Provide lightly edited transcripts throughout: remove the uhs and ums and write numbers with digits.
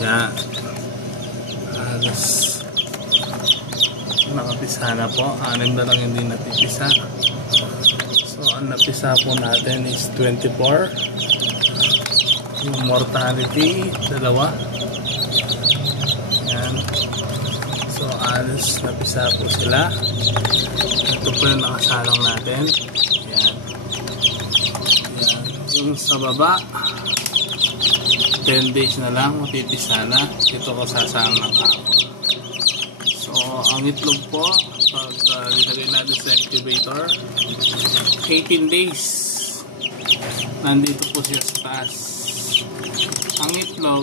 Yan. Halos nakapisa na po. 6 na lang hindi napipisa. So ang napisa po natin is 24. Yung mortality 2. Yan. So halos napisa po sila. Ito po yung nakasalang natin. Yan. Yan. Yung sa baba 10 days na lang mapipisa na. Ito ko sasang ng kahapon. So ang itlog po pag nilagay natin sa incubator 18 days nandito po siya sa taas. Ang itlog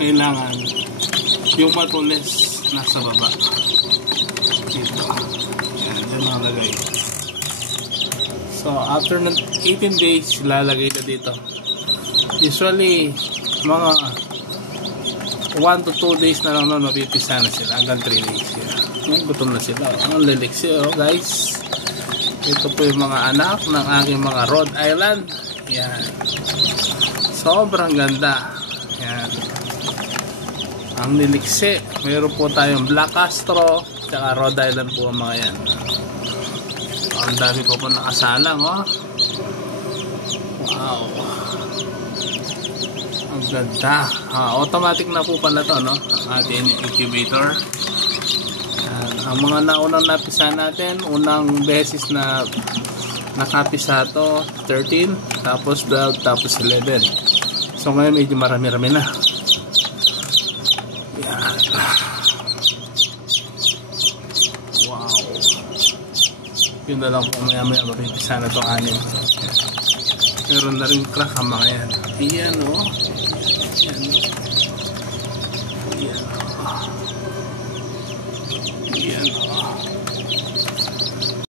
kailangan yung matulis nasa baba dito. Yan, dyan nakalagay. So after 18 days lalagay na dito. Usually mga 1 to 2 days na lang noon mapipisa na sila hanggang 3 days. Yan, gutom na sila. Ang liliksi guys. Ito po yung mga anak ng aking mga Rhode Island. Yan. Sobrang ganda. Yan. Ang liliksi. Meron po tayong Black Astro tsaka Rhode Island po ang mga yan. Ang dami po po nakasalang. Wow. Ang ganda. Automatic na po pala to, no? Ang ating incubator. Ang mga naunang napisa natin, unang beses na nakapisa to 13, tapos 12, tapos 11. So ngayon medyo marami-rami na. Yan. Wow. Yun na lang po, maya-maya mapipisa na itong 6. Meron na rin crack ang mga yan. Ayan o. Ayan o. Ayan o. Ayan o.